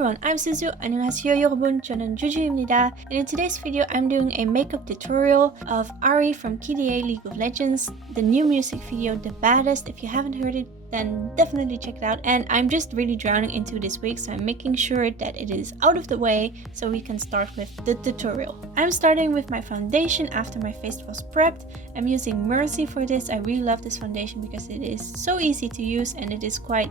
everyone, I'm Zuzu. 안녕하세요 여러분, 저는 주주입니다. And in today's video, I'm doing a makeup tutorial of Ahri from KDA League of Legends, the new music video, The Baddest. If you haven't heard it, then definitely check it out. And I'm just really drowning into this wig, so I'm making sure that it is out of the way so we can start with the tutorial. I'm starting with my foundation after my face was prepped. I'm using Merzy for this. I really love this foundation because it is so easy to use and it is quite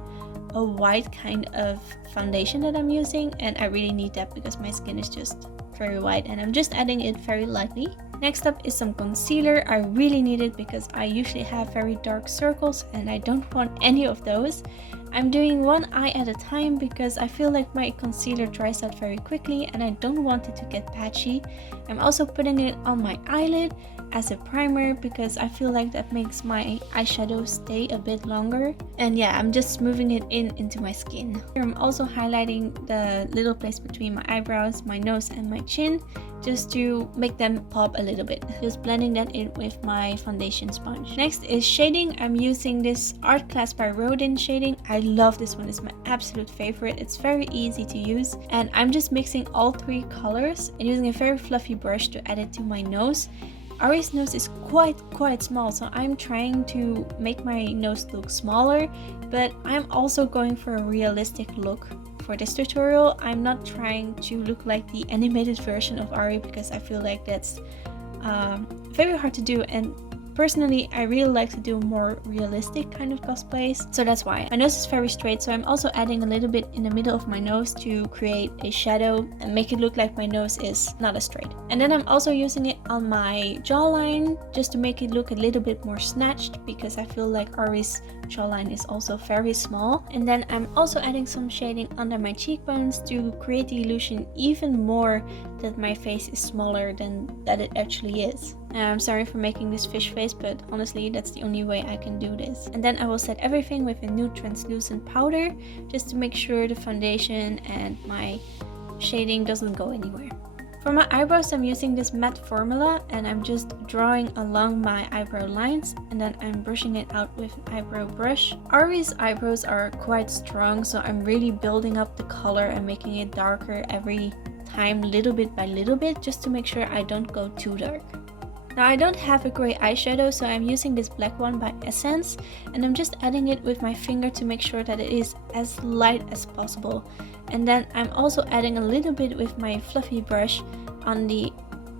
a white kind of foundation that I'm using, and I really need that because my skin is just very white, and I'm just adding it very lightly. Next up is some concealer. I really need it because I usually have very dark circles and I don't want any of those. I'm doing one eye at a time because I feel like my concealer dries out very quickly and I don't want it to get patchy. I'm also putting it on my eyelid as a primer because I feel like that makes my eyeshadow stay a bit longer. And yeah, I'm just smoothing it into my skin. Here I'm also highlighting the little place between my eyebrows, my nose and my chin, just to make them pop a little bit. Just blending that in with my foundation sponge. Next is shading. I'm using this Artclass by Rodin shading. I love this one, it's my absolute favorite. It's very easy to use, and I'm just mixing all three colors and using a very fluffy brush to add it to my nose. Ahri's nose is quite small, so I'm trying to make my nose look smaller, but I'm also going for a realistic look. For this tutorial, I'm not trying to look like the animated version of Ahri because I feel like that's very hard to do, and personally I really like to do more realistic kind of cosplays, so that's why. My nose is very straight, so I'm also adding a little bit in the middle of my nose to create a shadow and make it look like my nose is not as straight. And then I'm also using it on my jawline just to make it look a little bit more snatched because I feel like Ahri's jawline is also very small. And then I'm also adding some shading under my cheekbones to create the illusion even more that my face is smaller than that it actually is. I'm sorry for making this fish face, but honestly that's the only way I can do this. And then I will set everything with a Nude translucent powder just to make sure the foundation and my shading doesn't go anywhere. For my eyebrows, I'm using this matte formula and I'm just drawing along my eyebrow lines and then I'm brushing it out with an eyebrow brush. Ahri's eyebrows are quite strong, so I'm really building up the color and making it darker every time, little bit by little bit, just to make sure I don't go too dark. Now I don't have a gray eyeshadow, so I'm using this black one by Essence and I'm just adding it with my finger to make sure that it is as light as possible. And then I'm also adding a little bit with my fluffy brush on the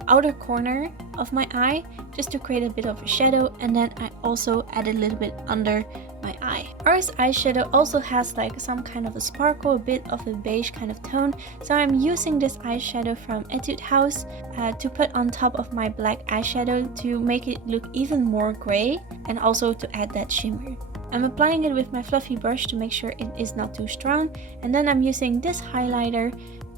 outer corner of my eye just to create a bit of a shadow, and then I also add a little bit under my eye. Ahri's eyeshadow also has like some kind of a sparkle, a bit of a beige kind of tone, so I'm using this eyeshadow from Etude House to put on top of my black eyeshadow to make it look even more gray and also to add that shimmer. I'm applying it with my fluffy brush to make sure it is not too strong, and then I'm using this highlighter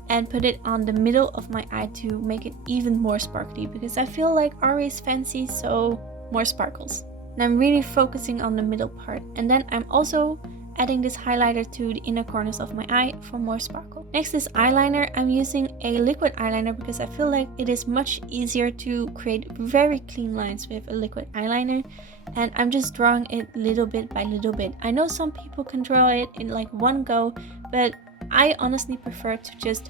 and put it on the middle of my eye to make it even more sparkly because I feel like Ahri is fancy, so more sparkles. And I'm really focusing on the middle part, and then I'm also adding this highlighter to the inner corners of my eye for more sparkle. Next is eyeliner. I'm using a liquid eyeliner because I feel like it is much easier to create very clean lines with a liquid eyeliner, and I'm just drawing it little bit by little bit. I know some people can draw it in like one go, but I honestly prefer to just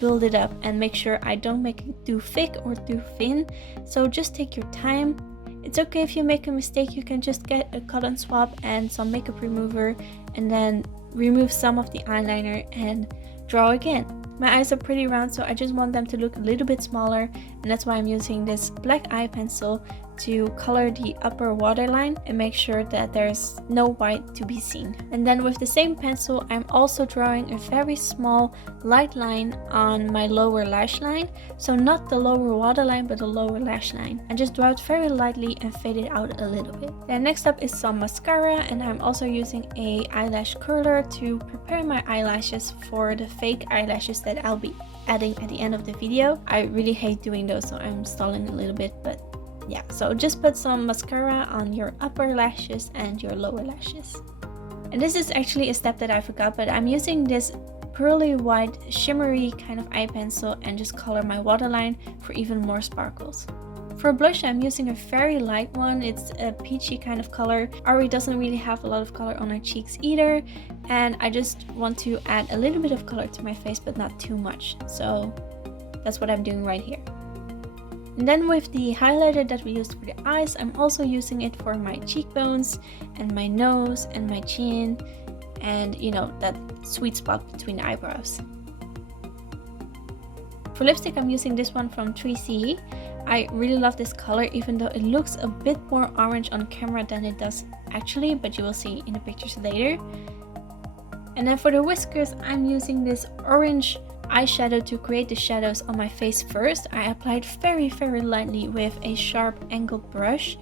build it up and make sure I don't make it too thick or too thin, so just take your time. It's okay if you make a mistake, you can just get a cotton swab and some makeup remover and then remove some of the eyeliner and draw again. My eyes are pretty round, so I just want them to look a little bit smaller, and that's why I'm using this black eye pencil to color the upper waterline and make sure that there's no white to be seen. And then with the same pencil, I'm also drawing a very small light line on my lower lash line, so not the lower waterline but the lower lash line, and just draw it very lightly and fade it out a little bit. Then next up is some mascara, and I'm also using a eyelash curler to prepare my eyelashes for the fake eyelashes that I'll be adding at the end of the video. I really hate doing those, so I'm stalling a little bit, but yeah, so just put some mascara on your upper lashes and your lower lashes. And this is actually a step that I forgot, but I'm using this pearly white shimmery kind of eye pencil and just color my waterline for even more sparkles. For blush, I'm using a very light one. It's a peachy kind of color. Ahri doesn't really have a lot of color on her cheeks either, and I just want to add a little bit of color to my face, but not too much. So that's what I'm doing right here. And then with the highlighter that we used for the eyes, I'm also using it for my cheekbones and my nose and my chin, and you know, that sweet spot between the eyebrows. For lipstick, I'm using this one from 3CE. I really love this color, even though it looks a bit more orange on camera than it does actually, but you will see in the pictures later. And then for the whiskers, I'm using this orange eyeshadow to create the shadows on my face first. I applied very lightly with a sharp angled brush,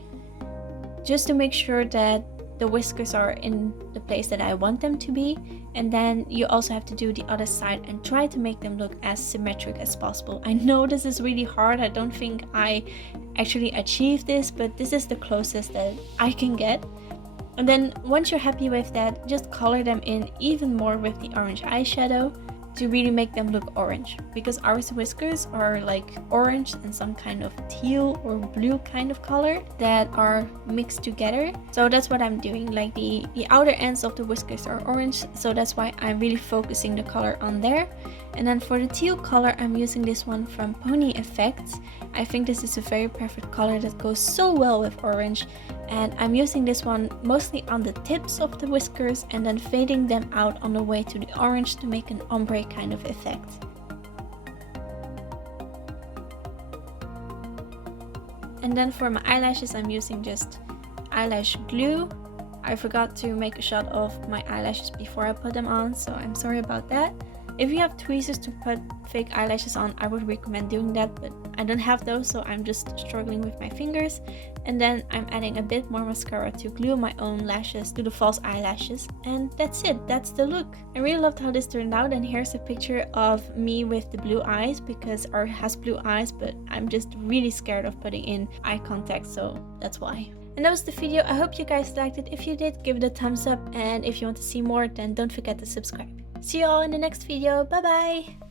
just to make sure that the whiskers are in the place that I want them to be. And then you also have to do the other side and try to make them look as symmetric as possible. I know this is really hard. I don't think I actually achieved this, but this is the closest that I can get. And then once you're happy with that, just color them in even more with the orange eyeshadow to really make them look orange, because Ahri's whiskers are like orange and some kind of teal or blue kind of color that are mixed together. So that's what I'm doing, like the outer ends of the whiskers are orange, so that's why I'm really focusing the color on there. And then for the teal color, I'm using this one from Pony Effects. I think this is a very perfect color that goes so well with orange, and I'm using this one mostly on the tips of the whiskers and then fading them out on the way to the orange to make an ombre kind of effect. And then for my eyelashes, I'm using just eyelash glue. I forgot to make a shot of my eyelashes before I put them on, so I'm sorry about that. If you have tweezers to put fake eyelashes on, I would recommend doing that, but I don't have those, so I'm just struggling with my fingers. And then I'm adding a bit more mascara to glue my own lashes to the false eyelashes. And that's it, that's the look. I really loved how this turned out, and here's a picture of me with the blue eyes, because Ahri has blue eyes, but I'm just really scared of putting in eye contact, so that's why. And that was the video. I hope you guys liked it. If you did, give it a thumbs up, and if you want to see more, then don't forget to subscribe. See you all in the next video. Bye bye!